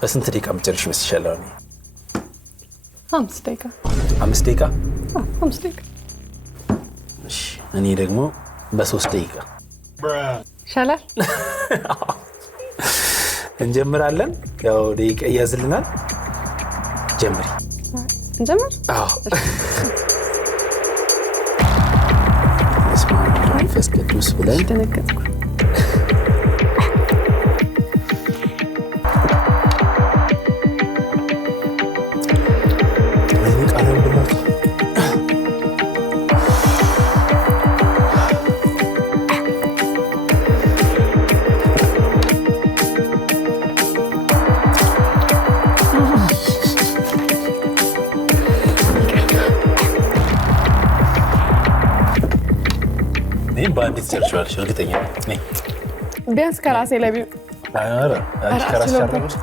በስንት ደቂቃ መጨረሻ መስሻለሁ? 5 ደቂቃ 5 ደቂቃ 5 ደቂቃ። እሺ እኔ ደግሞ በ3 ደቂቃ ይሻላል። እንጀምራለን። ያው ደቂቃ ያዝልናል። ጀምሪ። እንጀምር። አዎ መንፈስ ቅዱስ ብለን ደነገጥኩ። በአንዲት ጨርሻለሽ እርግጠኛ ነኝ። ቢያንስ ከራሴ ላይ አረ አንቺ ከራስሽ አረጋግጥ።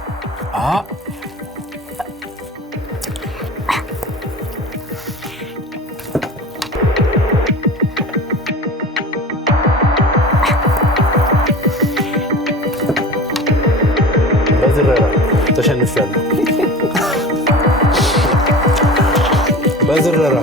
በዝረራ ተሸንፊያለሁ። በዝረራ